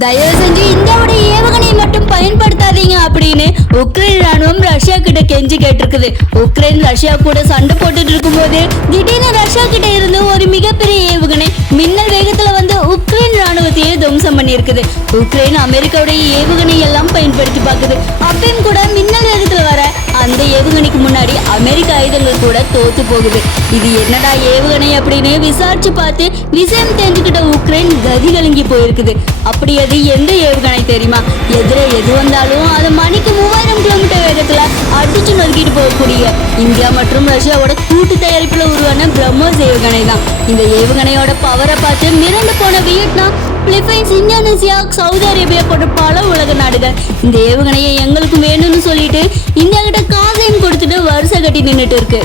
தயவு செஞ்சு இந்தியாவோட ஏவுகணையை மட்டும் பயன்படுத்தாதீங்க அப்படின்னு உக்ரைன் ராணுவம் ரஷ்யா கிட்ட கெஞ்சி கேட்டிருக்குது. உக்ரைன் ரஷ்யா கூட சண்டை போட்டுட்டு இருக்கும்போது திடீர்னு ரஷ்யா கிட்ட இருந்து ஒரு மிகப்பெரிய ஏவுகணை மின்னல் வேகத்துல வந்து உக்ரைன் ராணுவத்தையே துவம்சம் பண்ணியிருக்குது. உக்ரைன் அமெரிக்காவுடைய ஏவுகணை எல்லாம் பயன்படுத்தி பார்க்குது. அப்பயும் கூட மின்னல் வேகத்துல வர அந்த ஏவுகணைக்கு முன்னாடி அமெரிக்க ஆயுதங்கள் கூட தோத்து போகுது. இது என்னடா ஏவுகணை அப்படின்னு விசாரிச்சு பார்த்து விஷயம் தெரிஞ்சுக்கிட்ட உக்ரைன் கதி கலங்கி போயிருக்குது. அப்படி அது எந்த ஏவுகணை தெரியுமா? எது வந்தாலும் அது மணிக்கு 3000 கிலோமீட்டர் வேகத்துல அடிச்சு நொறுக்கிட்டு போகக்கூடிய இந்தியா மற்றும் ரஷ்யாவோட கூட்டு தயாரிப்புல உருவான பிரம்மோஸ் ஏவுகணை தான். இந்த ஏவுகணையோட பவரை பார்த்து மிரண்டு போன Vietnam, Philippines, Indonesia, Saudi Arabia போன்ற பல உலக நாடுகள் இந்த ஏவுகணையை எங்களுக்கு வேணும்னு சொல்லிட்டு இந்தியா கிட்ட காசையும் கொடுத்துட்டு வருஷம் கட்டி நின்றுட்டு இருக்கு.